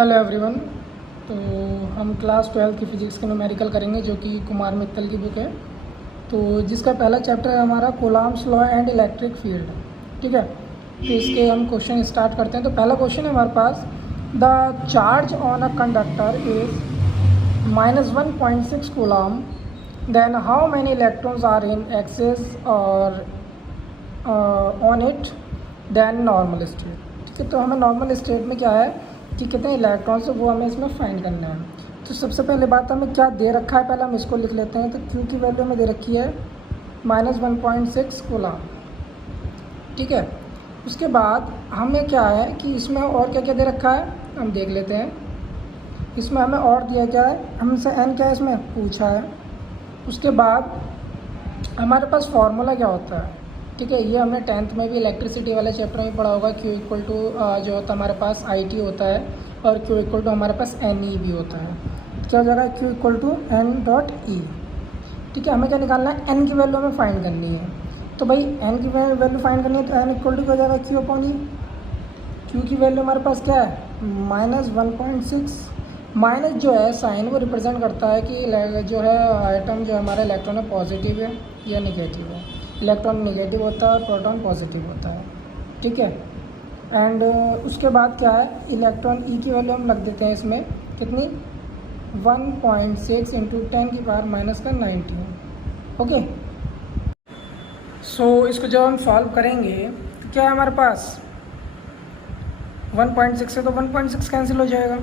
Hello everyone. तो हम class 12 की फ़िज़िक्स के न्यूमेरिकल करेंगे जो कि कुमार मित्तल की बुक है। तो जिसका पहला चैप्टर है हमारा Coulomb's law and electric field. ठीक है, तो इसके हम क्वेश्चन स्टार्ट करते हैं। तो पहला क्वेश्चन है हमारे पास, the charge on a conductor is -1.6 coulomb, then how many electrons are in excess और on it then normal state. ठीक है, तो हमें नॉर्मल स्टेट में क्या है कि कितने इलेक्ट्रॉन्स है वो हमें इसमें फाइंड करना है। तो सबसे पहले बात हमें क्या दे रखा है, पहले हम इसको लिख लेते हैं। तो क्यू की वैल्यू हमें दे रखी है -1.6 कूलॉम। ठीक है, उसके बाद हमें क्या है कि इसमें और क्या क्या दे रखा है हम देख लेते हैं। इसमें हमें और दिया क्या है, हमसे एन क्या है इसमें पूछा है। उसके बाद हमारे पास फार्मूला क्या होता है। ठीक है, ये हमने 10th में भी इलेक्ट्रिसिटी वाले चैप्टर में पढ़ा होगा। Q इक्वल टू जो होता है हमारे पास IT होता है और Q इक्वल टू हमारे पास NE भी होता है। क्या हो जाएगा, Q इक्वल टू N.E। ठीक है, हमें क्या निकालना है, N की वैल्यू हमें फाइंड करनी है। तो भाई N की वैल्यू फाइंड करनी है तो N इक्वल टू क्या हो जाएगा, Q अपॉन E। Q की वैल्यू हमारे पास क्या है, -1.6। माइनस जो है साइन वो रिप्रेजेंट करता है कि जो है आइटम जो हमारा इलेक्ट्रॉन है पॉजिटिव है या निगेटिव है। इलेक्ट्रॉन नेगेटिव होता है और प्रोटॉन पॉजिटिव होता है। ठीक है, एंड उसके बाद क्या है, इलेक्ट्रॉन ई की वैल्यू हम रख देते हैं इसमें कितनी, 1.6 इंटू 10⁻⁻⁹। ओके, सो इसको जब हम सॉल्व करेंगे तो क्या है हमारे पास 1.6 से तो 1.6 कैंसिल हो जाएगा।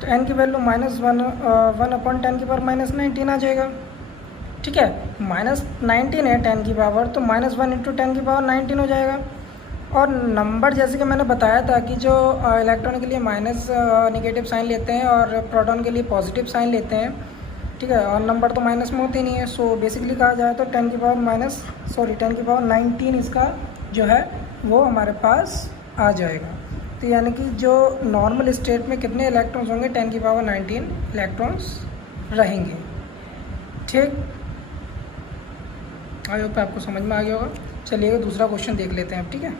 तो n की वैल्यू -1/10⁻⁻19 आ जाएगा। ठीक है, -19 है 10 की पावर, तो -1 इंटू 10⁻19 हो जाएगा। और नंबर जैसे कि मैंने बताया था कि जो इलेक्ट्रॉन के लिए माइनस नेगेटिव साइन लेते हैं और प्रोटॉन के लिए पॉजिटिव साइन लेते हैं। ठीक है, और नंबर तो माइनस में होते नहीं है। सो बेसिकली कहा जाए तो 10⁻19 इसका जो है वो हमारे पास आ जाएगा। तो यानी कि जो नॉर्मल स्टेट में कितने इलेक्ट्रॉन्स होंगे, 10⁻19 इलेक्ट्रॉन्स रहेंगे। ठीक, आई होप आपको समझ में आ गया होगा। चलिए दूसरा क्वेश्चन देख लेते हैं अब। ठीक है,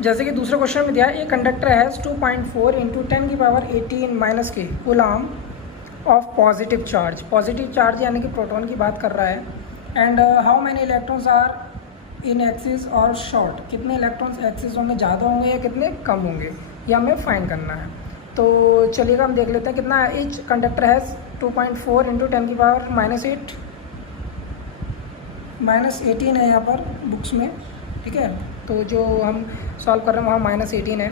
जैसे कि दूसरे क्वेश्चन में दिया है, ए कंडक्टर हैज़ 2.4 इंटू 10⁻18 के coulomb of positive charge. Positive charge यानी कि प्रोटॉन की बात कर रहा है। And how many electrons are in excess और शॉर्ट। कितने इलेक्ट्रॉन्स एक्सिस होंगे, ज़्यादा होंगे या कितने कम होंगे, ये हमें फाइंड करना है। तो चलिएगा हम देख लेते हैं कितना है। ईच कंडक्टर हैज़ 2.4 इंटू 10⁻−18 है यहाँ पर बुक्स में। ठीक है, तो जो हम सॉल्व कर रहे हैं वहाँ -18 है।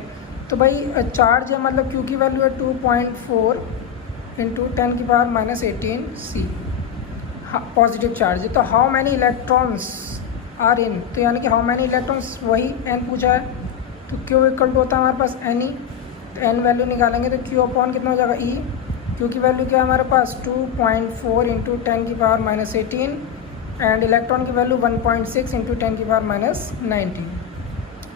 तो भाई चार्ज है, मतलब क्यू की वैल्यू है 2.4 इंटू 10⁻18 C पॉजिटिव चार्ज है। तो how many electrons are in, तो यानी कि हाउ मैनी इलेक्ट्रॉन्स वही n पूछा है। तो क्यू इक्वल टू होता है हमारे पास NE। तो n वैल्यू निकालेंगे तो क्यू अपॉन कितना हो जाएगा E। क्यू की वैल्यू क्या है हमारे पास 2.4 इंटू 10⁻18 एंड इलेक्ट्रॉन की वैल्यू 1.6 इंटू 10⁻19।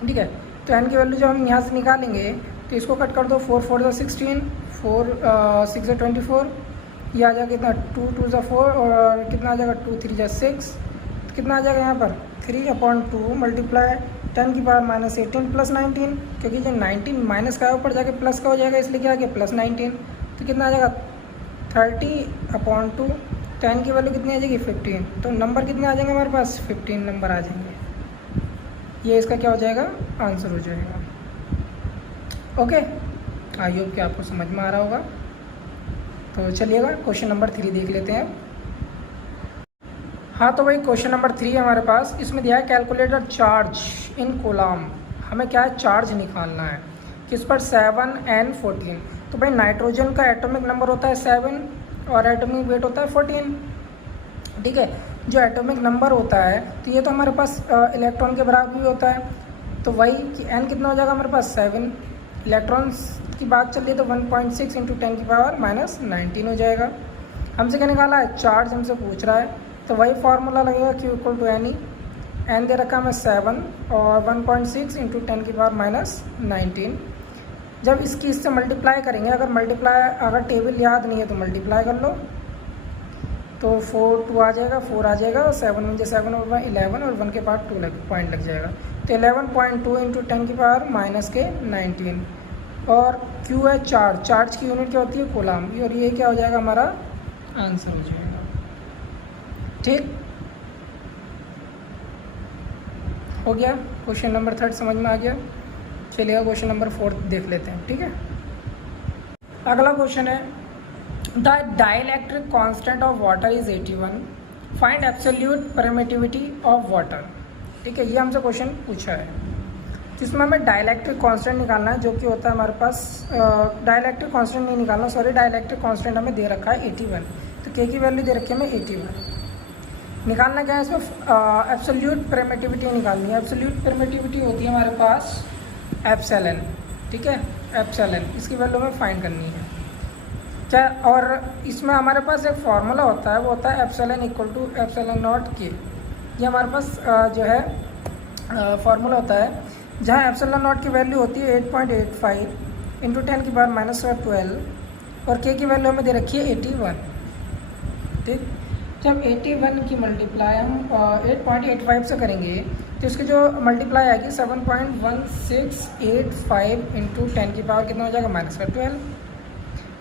ठीक है, तो n की वैल्यू जब हम यहाँ से निकालेंगे तो इसको कट कर दो, 4 4 16, 4 6 24, ये आ जाएगा कितना 2 2 4 और कितना आ जाएगा 2 3 6, तो कितना आ जाएगा यहाँ पर 3/2 मल्टीप्लाई 10⁻18 प्लस 19, क्योंकि जो 19 माइनस का है ऊपर जाके प्लस का हो जाएगा, इसलिए क्या आ गया +19। तो कितना आ जाएगा 30/2। 10 की वैल्यू कितनी आ जाएगी 15। तो नंबर कितने आ जाएंगे हमारे पास 15 नंबर आ जाएंगे। ये इसका क्या हो जाएगा, आंसर हो जाएगा। ओके, आई होप कि आपको समझ में आ रहा होगा। तो चलिएगा क्वेश्चन नंबर 3 देख लेते हैं। हाँ, तो भाई क्वेश्चन नंबर 3 है हमारे पास। इसमें दिया है कैलकुलेटर चार्ज इन कूलॉम। हमें क्या है, चार्ज निकालना है किस पर, 7 and 14। तो भाई नाइट्रोजन का एटॉमिक नंबर होता है 7 और एटॉमिक वेट होता है 14। ठीक है, जो एटॉमिक नंबर होता है तो ये तो हमारे पास इलेक्ट्रॉन के बराबर भी होता है। तो वही कि n कितना हो जाएगा हमारे पास 7। इलेक्ट्रॉन्स की बात चल रही है तो 1.6 इंटू 10⁻19 हो जाएगा। हमसे क्या निकाला है, चार्ज हमसे पूछ रहा है। तो वही फार्मूला लगेगा Q equal to NE। n दे रखा हमें 7 और 1.6 इंटू 10⁻19। जब इसकी इससे मल्टीप्लाई करेंगे, अगर टेबल याद नहीं है तो मल्टीप्लाई कर लो, तो 4 2 आ जाएगा, 4 आ जाएगा, 7 में 7 और 11 और 1 के बाद 2 पॉइंट लग जाएगा। तो 11.2 इंटू 10⁻19 और Q है चार्ज, चार्ज की यूनिट क्या होती है कूलाम, और ये क्या हो जाएगा हमारा आंसर हो जाएगा। ठीक हो गया, क्वेश्चन नंबर 3 समझ में आ गया। चलिए क्वेश्चन नंबर 4 देख लेते हैं। ठीक है, अगला क्वेश्चन है the dielectric constant of water is 81, find absolute permittivity of water. ठीक है, ये हमसे क्वेश्चन पूछा है, जिसमें हमें डाइलेक्ट्रिक कांस्टेंट निकालना है, जो कि होता है हमारे पास डाइलेक्ट्रिक कांस्टेंट नहीं निकालना, सॉरी, डाइलेक्ट्रिक कांस्टेंट हमें दे रखा है 81, तो के की वैल्यू दे रखी है हमें 81। निकालना क्या है इसमें, एब्सोल्यूट परमिटिविटी निकालनी है। एब्सोल्यूट परमिटिविटी होती है हमारे पास एप्सिलॉन। ठीक है, एप्सिलॉन, इसकी वैल्यू हमें फाइंड करनी है क्या, और इसमें हमारे पास एक फार्मूला होता है, वो होता है epsilon equal to epsilon naught K. ये हमारे पास जो है फार्मूला होता है, जहाँ एप्सिलॉन नॉट की वैल्यू होती है 8.85 इंटू 10 की पावर -12 और के की वैल्यू हमें दे रखी है 81। ठीक, जब 81 की मल्टीप्लाई हम 8.85 से करेंगे तो इसकी जो मल्टीप्लाई आएगी 7.1685 इंटू 10 की पावर कितना हो जाएगा -12।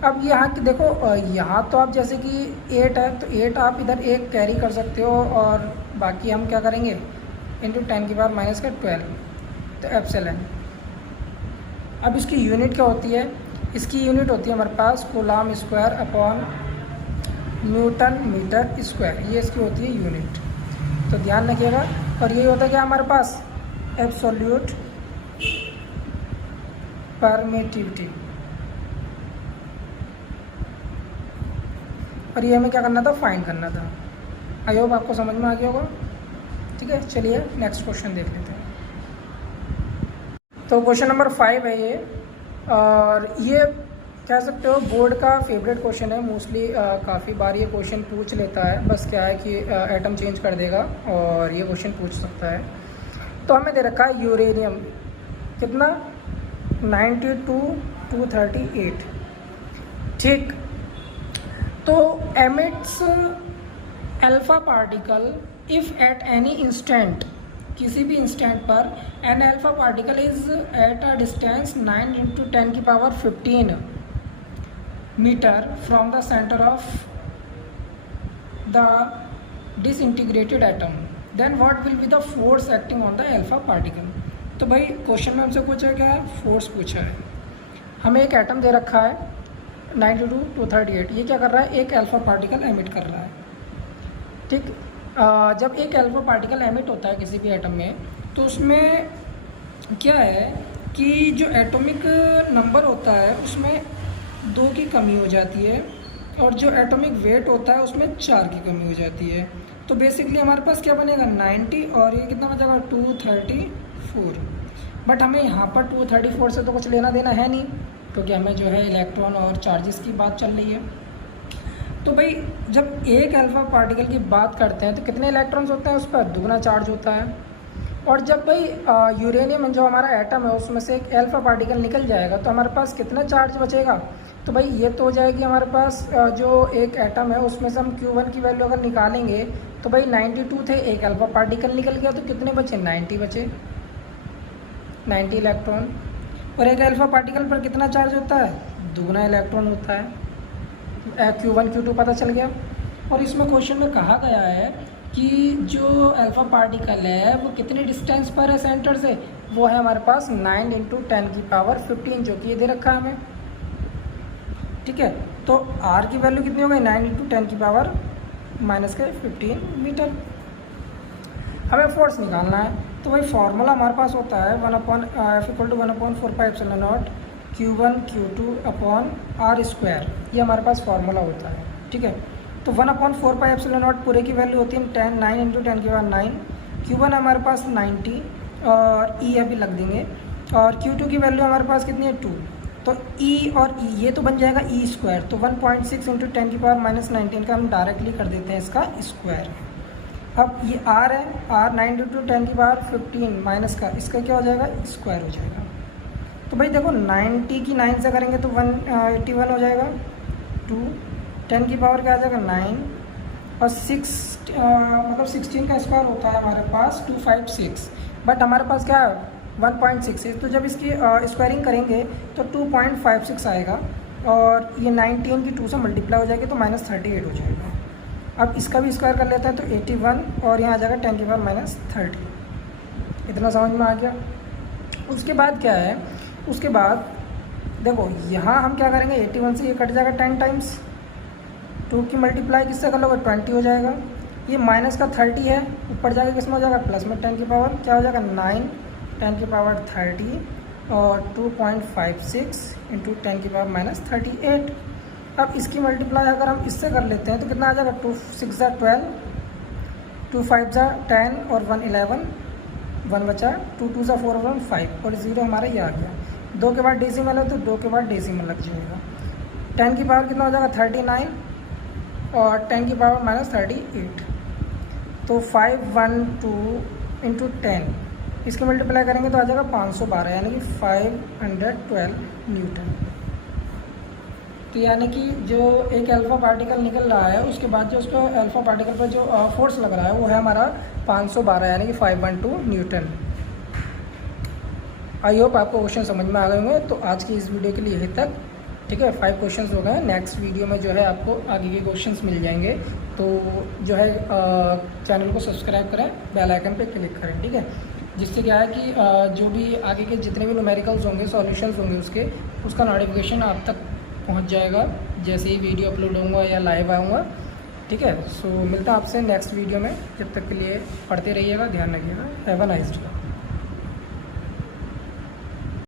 अब यहाँ की देखो, यहाँ तो आप जैसे कि 8 है तो 8 आप इधर एक कैरी कर सकते हो, और बाकी हम क्या करेंगे इंटू 10 की पावर -12, तो एप्सिलॉन। अब इसकी यूनिट क्या होती है, इसकी यूनिट होती है हमारे पास coulomb square upon newton metre square, ये इसकी होती है यूनिट, तो ध्यान रखिएगा। और ये होता है क्या हमारे पास एब्सोल्यूट परमिटिविटी, और ये हमें क्या करना था, फाइंड करना था। आई होप आपको समझ में आ गया होगा। ठीक है, चलिए नेक्स्ट क्वेश्चन देख लेते हैं। तो क्वेश्चन नंबर 5 है ये, और ये कह सकते हो बोर्ड का फेवरेट क्वेश्चन है। मोस्टली काफ़ी बार ये क्वेश्चन पूछ लेता है, बस क्या है कि एटम चेंज कर देगा और ये क्वेश्चन पूछ सकता है। तो हमें दे रखा है यूरेनियम कितना 92-238। ठीक, तो emits alpha particle if at any instant, किसी भी इंस्टेंट पर an alpha particle is at a distance 9 into 10 की power 15 metre from the centre of the disintegrated atom, then what will be the force acting on the alpha particle. तो भाई question में हमसे पूछा क्या है, फोर्स पूछा है। हमें एक एटम दे रखा है 92-238, ये क्या कर रहा है, एक अल्फा पार्टिकल एमिट कर रहा है। ठीक, जब एक अल्फा पार्टिकल एमिट होता है किसी भी एटम में, तो उसमें क्या है कि जो एटॉमिक नंबर होता है उसमें 2 की कमी हो जाती है, और जो एटॉमिक वेट होता है उसमें 4 की कमी हो जाती है। तो बेसिकली हमारे पास क्या बनेगा 90, और ये कितना बचेगा 234। बट हमें यहाँ पर 234 से तो कुछ लेना देना है नहीं, क्योंकि हमें जो है इलेक्ट्रॉन और चार्जेस की बात चल रही है। तो भाई जब एक अल्फा पार्टिकल की बात करते हैं तो कितने इलेक्ट्रॉन्स होते हैं, उस पर दुगना चार्ज होता है। और जब भाई यूरेनियम जो हमारा एटम है उसमें से एक अल्फा पार्टिकल निकल जाएगा तो हमारे पास कितना चार्ज बचेगा, तो भाई ये तो हो जाएगी हमारे पास जो एक एटम है उसमें से हम Q1 की वैल्यू अगर निकालेंगे तो भाई 92 थे, एक अल्फा पार्टिकल निकल गया तो कितने बचे 90 बचे, 90 इलेक्ट्रॉन। और एक अल्फा पार्टिकल पर कितना चार्ज होता है, दुगना इलेक्ट्रॉन होता है। Q1 Q2 पता चल गया। और इसमें क्वेश्चन में कहा गया है कि जो अल्फा पार्टिकल है वो कितने डिस्टेंस पर है सेंटर से, वो है हमारे पास 9 इंटू 10 की पावर 15, जो कि ये दे रखा है हमें। ठीक है, तो R की वैल्यू कितनी हो गई 9 इंटू 10 की पावर -15 मीटर। हमें फोर्स निकालना है, तो भाई फार्मूला हमारे पास होता है 1/F=1/4πε0 Q1 Q2 upon R square, ये हमारे पास फार्मूला होता है। ठीक है, तो 1/4πε0 पूरे की वैल्यू होती है 9 इंटू 10 की पावर 9। Q1 हमारे पास 90 और E अभी लग देंगे, और Q2 की वैल्यू हमारे पास कितनी है 2, तो E और E ये तो बन जाएगा E स्क्वायर, तो 1.6 इंटू 10 की पावर -19 का हम डायरेक्टली कर देते हैं इसका स्क्वायर। अब ये R है, R 9 इंटू 10 की पावर 15 माइनस का, इसका क्या हो जाएगा स्क्वायर हो जाएगा। तो भाई देखो 90 की 9 से करेंगे तो 181 हो जाएगा, 2 10 की पावर क्या आ जाएगा 9, और 6 मतलब 16 का स्क्वायर होता है हमारे पास 256, बट हमारे पास क्या है 1.66, तो जब इसकी स्क्वायरिंग करेंगे तो 2.56 आएगा, और ये 19 की 2 से मल्टीप्लाई हो जाएगी तो -38 हो जाएगा। अब इसका भी स्क्वायर कर लेते हैं तो 81, और यहाँ आ जाएगा 10 की पावर -30। इतना समझ में आ गया। उसके बाद क्या है, उसके बाद देखो यहाँ हम क्या करेंगे, 81 से ये कट जाएगा 10 टाइम्स, 2 की मल्टीप्लाई किससे कर लोगे, 20 हो जाएगा। ये माइनस का 30 है, ऊपर जाके किस में हो जाएगा, प्लस में 10 की पावर क्या हो जाएगा 9, 10 की पावर 30, और 2.56 इंटू 10 की पावर -38। अब इसकी मल्टीप्लाई अगर हम इससे कर लेते हैं तो कितना आ जाएगा, 2 6 12, 2 5 10, और 1 11, 1 बचा, 2 2 4 1 5, और 0 हमारा ये आ गया। 2 के बाद डेसिमल है तो 2 के बाद डेसिमल लग जाएगा। 10 की पावर कितना हो जाएगा 39, और 10 की पावर -38, तो 512 इंटू 10, इसके मल्टीप्लाई करेंगे तो आ जाएगा 512, यानी कि 512 न्यूटन। तो यानी कि जो एक अल्फ़ा पार्टिकल निकल रहा है उसके बाद जो उसको अल्फ़ा पार्टिकल पर जो फोर्स लग रहा है वो है हमारा 512, यानी कि 512 न्यूटन। आई होप आपको क्वेश्चन समझ में आ गए होंगे। तो आज की इस वीडियो के लिए यही तक, ठीक है। 5 क्वेश्चंस हो गए। नेक्स्ट वीडियो में जो है आपको आगे के क्वेश्चंस मिल जाएंगे। तो जो है चैनल को सब्सक्राइब करें, बेल आइकन पे क्लिक करें, ठीक है। जिससे क्या है कि जो भी आगे के जितने भी न्यूमेरिकल्स होंगे, सॉल्यूशंस होंगे उसका नोटिफिकेशन आप तक पहुंच जाएगा जैसे ही वीडियो अपलोड होगा या लाइव आऊँगा, ठीक है। सो मिलता है आपसे नेक्स्ट वीडियो में। जब तक के लिए पढ़ते रहिएगा, ध्यान रखिएगा। Have a nice day.